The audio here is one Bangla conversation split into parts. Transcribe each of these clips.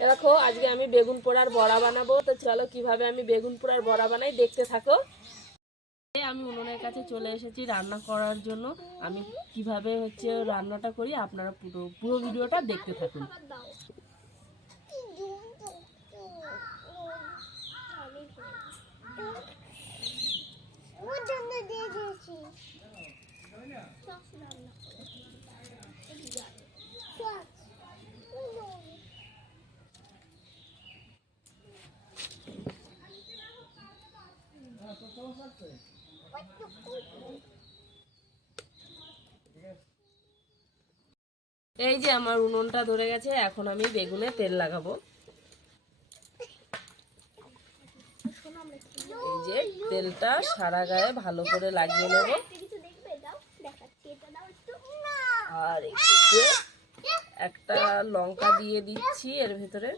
দেখো, আজকে আমি বেগুন পোড়ার বড়া বানাবো। তো চলো কীভাবে আমি বেগুন পোড়ার বড়া বানাই, দেখতে থাকো। আমি উনুনের কাছে চলে এসেছি রান্না করার জন্য। আমি কীভাবে হচ্ছে রান্নাটা করি, আপনারা পুরো পুরো ভিডিওটা দেখতে থাকুন। এই যে আমার উনুনটা ধরে গেছে, এখন আমি বেগুনে তেল লাগাবো। এই যে তেলটা সারা গায়ে ভালো করে লাগিয়ে নেব। আর একটা লঙ্কা দিয়ে দিচ্ছি এর ভেতরে।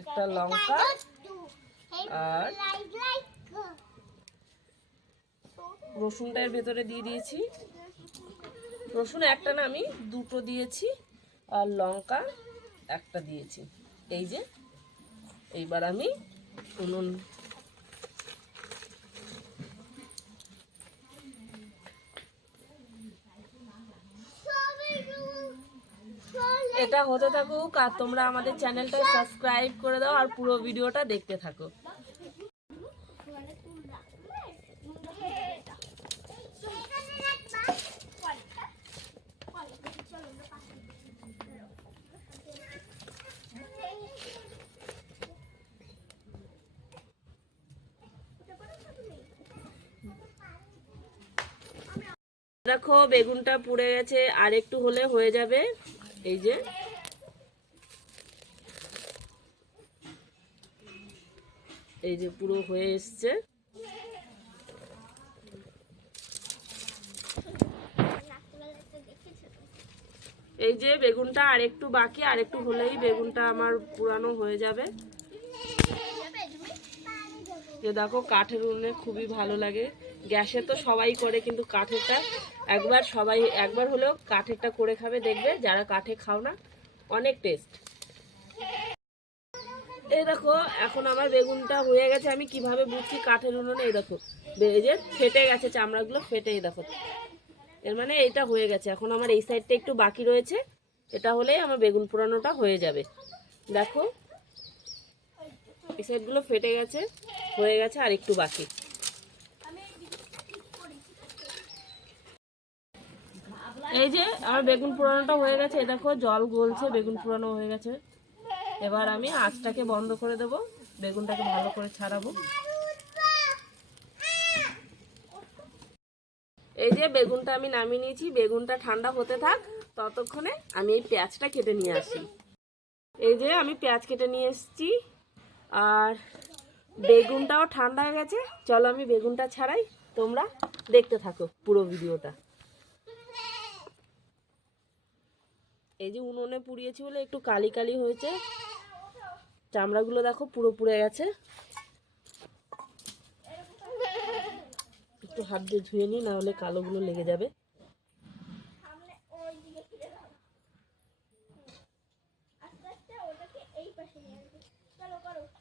একটা লঙ্কা আর রসুনটা এর ভেতরে দিয়ে দিয়েছি। রসুন একটা না আমি দুটো দিয়েছি আর লঙ্কা একটা দিয়েছি। এই যে, এইবার আমি উনুন। এটা হতে থাকুক আর তোমরা আমাদের চ্যানেলটা সাবস্ক্রাইব করে দাও আর পুরো ভিডিওটা দেখতে থাকো। দেখো, বেগুনটা পুড়ে গেছে, আর একটু হলে হয়ে যাবে। এই যে। এই যে পুরো হয়ে এসছে। এই যে বেগুনটা আর একটু বাকি, আর একটু হলেই বেগুনটা আমার পুরানো হয়ে যাবে। দেখো, কাঠের উনুনে খুবই ভালো লাগে। গ্যাসে তো সবাই করে কিন্তু কাঠেরটা। একবার সবাই, একবার হলেও কাঠেরটা করে খাবে, দেখবে যারা কাঠে খাও না, অনেক টেস্ট এই দেখো, এখন আমার বেগুনটা হয়ে গেছে, আমি কীভাবে বুঝছি কাঠের উনুনে? এই দেখো এই যে ফেটে গেছে চামড়াগুলো, ফেটে এই দেখো। এর মানে এইটা হয়ে গেছে, এখন আমার এই সাইডটা একটু বাকি রয়েছে, এটা হলেই আমার বেগুন পোড়ানোটা হয়ে যাবে। দেখো, এই সাইডগুলো ফেটে গেছে, হয়ে গেছে আর একটু বাকি। এই যে আমার বেগুন পোড়ানোটা হয়ে গেছে। দেখো, জল গলছে, বেগুন পোড়ানো হয়ে গেছে। এবার আমি আঁচটাকে বন্ধ করে দেব। বেগুনটাকে ভালো করে ছাড়াবো। এই যে, বেগুনটা আমি নামিয়ে নিয়েছি। বেগুনটা ঠান্ডা হতে থাক, ততক্ষণে আমি এই পেঁয়াজটা কেটে নিয়ে আসি। এই যে, আমি পেঁয়াজ কেটে নিয়ে এসেছি। আর বেগুনটাও ঠান্ডা হয়ে গেছে। চলো আমি বেগুনটা ছাড়াই। তোমরা দেখতে থাকো পুরো ভিডিওটা। এই যে উনুনে পুড়িয়েছি বলে একটু কালি কালি হয়েছে। চামড়াগুলো দেখো পুরো পুড়ে গেছে। একটু হাত দিয়ে ধুয়ে নিই না হলে কালোগুলো লেগে যাবে।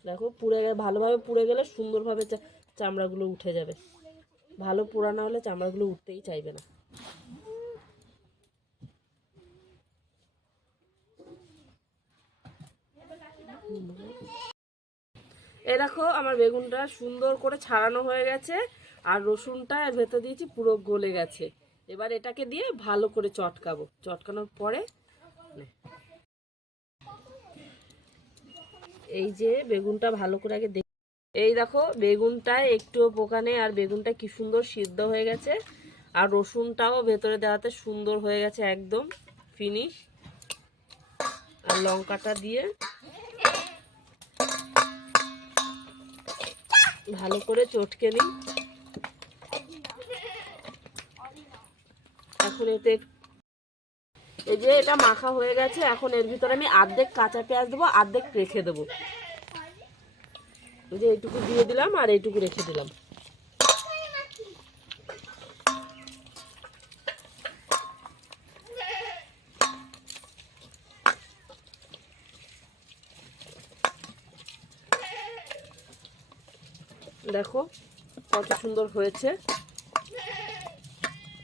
দেখো পুড়ে গেলে ভালোভাবে পুড়ে গেলে সুন্দরভাবে চামড়াগুলো উঠে যাবে। ভালো পোড়ানো হলে চামড়াগুলো উঠতেই চাইবে না। এ দেখো, আমার বেগুনটা সুন্দর করে ছাড়ানো হয়ে গেছে। আর রসুনটা এর ভেতর দিয়েছি, পুরো গলে গেছে। এবার এটাকে দিয়ে ভালো করে চটকাবো। চটকানোর পরে এই যে বেগুনটা ভালো করে আগে দেখ এই দেখো, বেগুনটা একটুও পোকা নেই, আর বেগুনটা কি সুন্দর সিদ্ধ হয়ে গেছে। আর রসুনটাও ভেতরে দেওয়াতে সুন্দর হয়ে গেছে একদম ফিনিশ। আর লঙ্কাটা দিয়ে ভালো করে চটকে নিই। এখন এতে এই যে এটা মাখা হয়ে গেছে, এখন এর ভিতরে আমি আর্ধেক কাঁচা পেঁয়াজ দেবো, আর্ধেক রেখে দেবো। যে এইটুকু দিয়ে দিলাম আর এইটুকু রেখে দিলাম। দেখো, কত সুন্দর হয়েছে।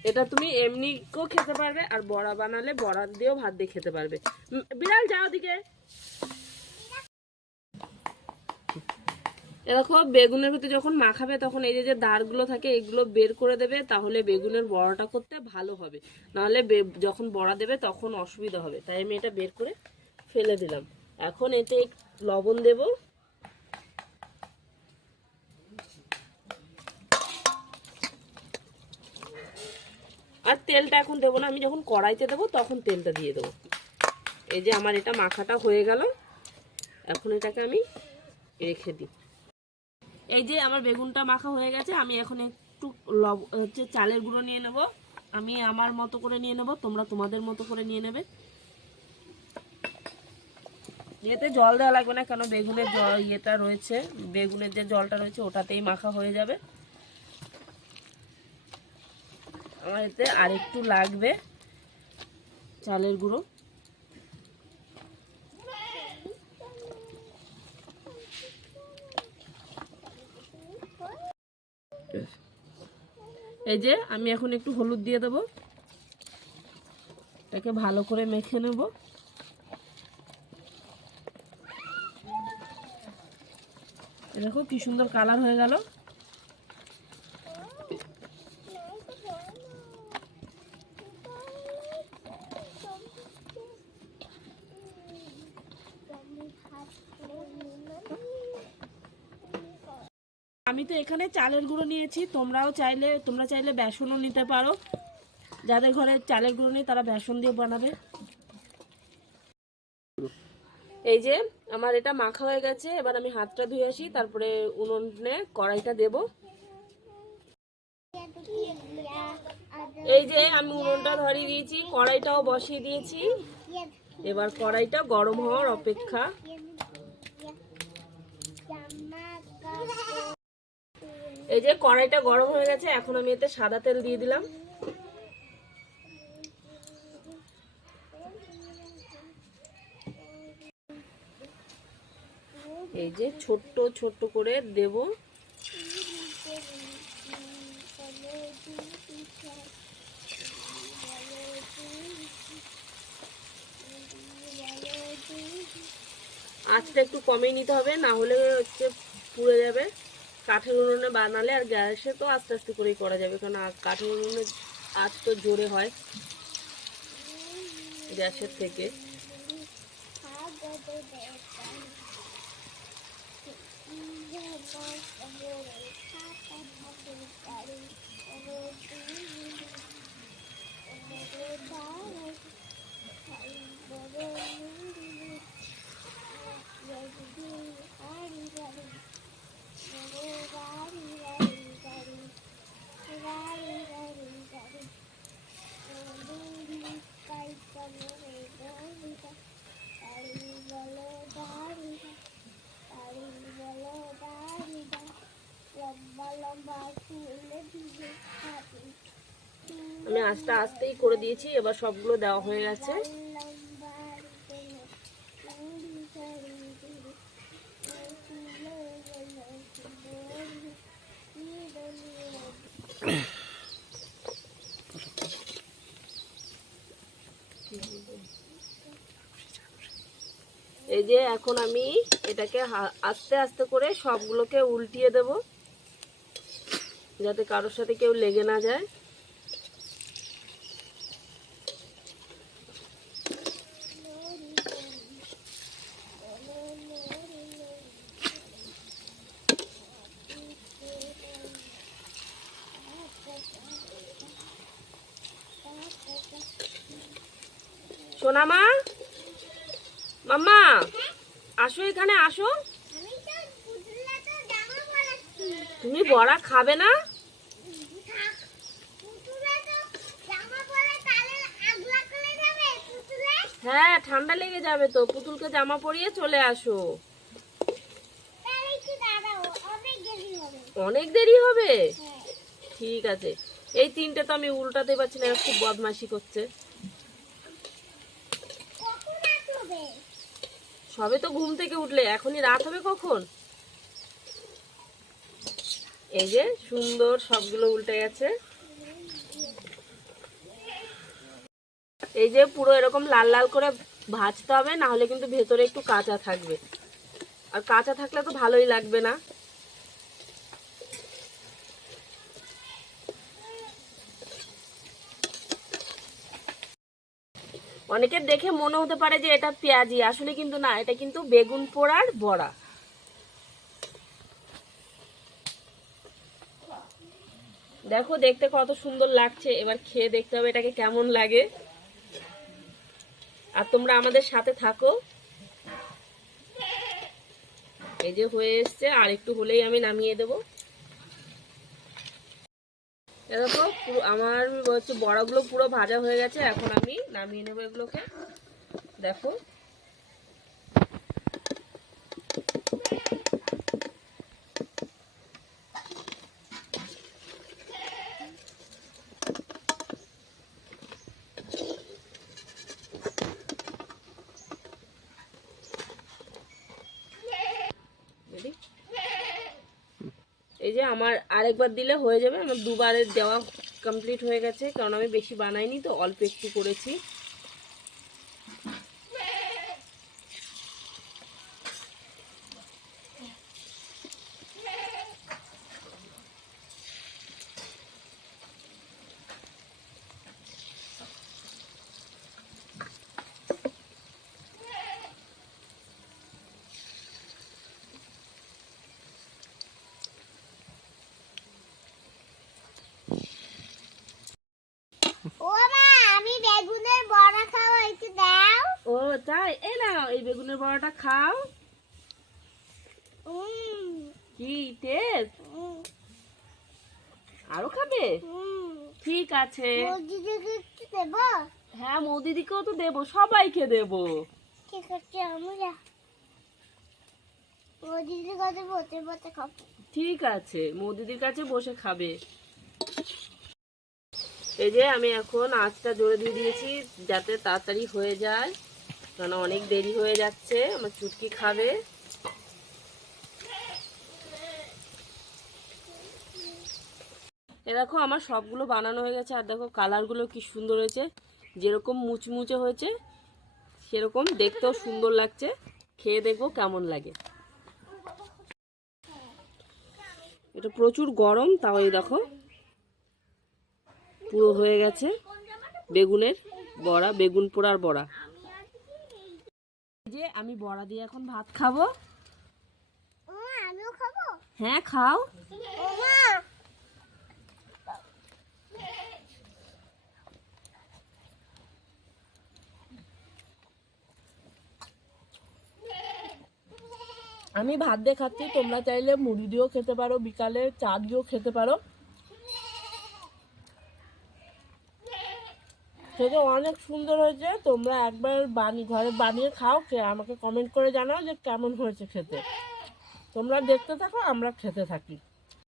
এটা তুমি এমনিকেও খেতে পারবে, আর বড়া বানালে বড়া দিয়েও ভাত দিয়ে খেতে পারবে। বিড়াল, যাও দিকে দেখো বেগুনের ভিতরে যখন মাখাবে, তখন এই যে দাঁড়গুলো থাকে, এগুলো বের করে দেবে, তাহলে বেগুনের বড়াটা করতে ভালো হবে। নাহলে যখন বড়া দেবে, তখন অসুবিধা হবে। তাই আমি এটা বের করে ফেলে দিলাম। এখন এতে লবণ দেব। আর তেলটা এখন দেবো না, আমি যখন কড়াইতে দেবো তখন তেলটা দিয়ে দেবো। এই যে আমার এটা মাখাটা হয়ে গেল, এখন এটাকে আমি রেখে দিই। এই যে আমার বেগুনটা মাখা হয়ে গেছে, আমি এখন একটু লব, হচ্ছে চালের গুঁড়ো নিয়ে নেব। আমি আমার মতো করে নিয়ে নেব, তোমরা তোমাদের মতো করে নিয়ে নেবে। এতে জল দেওয়া লাগবে না, কেন বেগুনের জল ইয়েটা রয়েছে, বেগুনের যে জলটা রয়েছে ওটাতেই মাখা হয়ে যাবে। আমার এতে আরেকটু লাগবে চালের গুঁড়ো। এই যে আমি এখন একটু হলুদ দিয়ে দেবো। এটাকে ভালো করে মেখে নেব। দেখো কি সুন্দর কালার হয়ে গেল। আমি তো এখানে চালের গুঁড়ো নিয়েছি, তোমরাও চাইলে, তোমরা চাইলে বেসনও নিতে পারো। যাদের ঘরে চালের গুঁড়ো নেই, তারা বেসন দিয়ে বানাবে। এই যে, আমার এটা মাখা হয়ে গেছে, এবার আমি হাতটা ধুয়ে আসি, তারপরে উনুনে কড়াইটা দেব। এই যে, আমি উনুনটা ধরিয়ে দিয়েছি, কড়াইটাও বসিয়ে দিয়েছি। এবার কড়াইটা গরম হওয়ার অপেক্ষা। এই যে কড়াইটা গরম হয়ে গেছে, এখন আমি এতে সাদা তেল দিয়ে দিলাম। এই যে ছোট্ট ছোট্ট করে দেব। আঁচটা একটু কমেই নিতে হবে, না হলে হচ্ছে পুড়ে যাবে। কাঠের উনুনে বানালে আর গ্যাসে তো আস্তে আস্তে করেই করা যাবে কারণ কাঠের উনুনে আঁচ তো জোরে হয় গ্যাসের থেকে। আমি আস্তে আস্তেই করে দিয়েছি এবার সবগুলো দেওয়া হয়ে গেছে। এই যে এখন আমি এটাকে আস্তে আস্তে করে সবগুলোকে উল্টিয়ে দেব, যাতে কারোর সাথে কেউ লেগে না যায়। সোনামা মাম্মা আসো এখানে আসো। তুমি বড়া খাবে না? হ্যাঁ ঠান্ডা লেগে যাবে তো। পুতুলকে জামা পরিয়ে চলে আসো। অনেক দেরি হবে? ঠিক আছে। এই তিনটে তো আমি উল্টাতে পারছি না খুব বদমাশি করছে। সবে তো ঘুম থেকে উঠলে, এখনই রাত হবে কখন? এই যে সুন্দর সবগুলো উল্টে গেছে। এই যে পুরো এরকম লাল লাল করে ভাজতে হবে, না হলে কিন্তু ভেতরে একটু কাঁচা থাকবে। আর কাঁচা থাকলে তো ভালোই লাগবে না। অনেকের দেখে মনে হতে পারে যে এটা পেঁয়াজি, আসলে কিন্তু না, এটা কিন্তু বেগুন পোড়ার বড়া। দেখো, দেখতে কত সুন্দর লাগছে, এবার খেয়ে দেখতে হবে এটাকে কেমন লাগে। আর তোমরা আমাদের সাথে থাকো। এই যে হয়ে এসছে, আর একটু হলেই আমি নামিয়ে দেব। দেখো পুরো আমার হচ্ছে বড়াগুলো পুরো ভাজা হয়ে গেছে, এখন আমি নামিয়ে নেব এগুলোকে। দেখো Ready? এই যে আমার আরেকবার দিলে হয়ে যাবে। আমার দুবারের দেওয়া কমপ্লিট হয়ে গেছে, কারণ আমি বেশি বানাইনি তো, অল্প একটু করেছি ও মা আমি বেগুনের বড়া খাব একটু দাও ও তাই এই নাও এই বেগুনের বড়াটা খাও। কি টেস্ট আরও খাবে? ঠিক আছে। হ্যাঁ মৌদিদিকেও তো দেবো, সবাইকে দেবো। ঠিক আছে আমরা মুরগিদের কাছে বসে ঠিক আছে, মৌদিদির কাছে বসে খাবে। এই যে আমি এখন আঁচটা জোরে দিয়ে দিয়েছি, যাতে তাড়াতাড়ি হয়ে যায়। কারণ অনেক দেরি হয়ে যাচ্ছে, আমার চুটকি খাবে। এ দেখো, আমার সবগুলো বানানো হয়ে গেছে, আর দেখো কালারগুলো কি সুন্দর হয়েছে। যেরকম মুচমুচে হয়েছে, সেরকম দেখতেও সুন্দর লাগছে। খেয়ে দেখব কেমন লাগে। এটা প্রচুর গরম, তাও এই দেখো, পুরো হয়ে গেছে। বেগুনের বড়া, বেগুন পোড়ার বড়া। যে আমি বড়া দিয়ে এখন ভাত খাব। আমিও খাব? হ্যাঁ খাও। আমি ভাত দিয়ে খাচ্ছি তোমরা চাইলে মুড়ি দিয়েও খেতে পারো বিকালে চা দিয়েও খেতে পারো। সেটা অনেক সুন্দর হয়েছে তোমরা একবার বানিয়ে ঘরে বানিয়ে খাও, কে আমাকে কমেন্ট করে জানাও যে কেমন হয়েছে খেতে। তোমরা দেখতে থাকো, আমরা খেতে থাকি।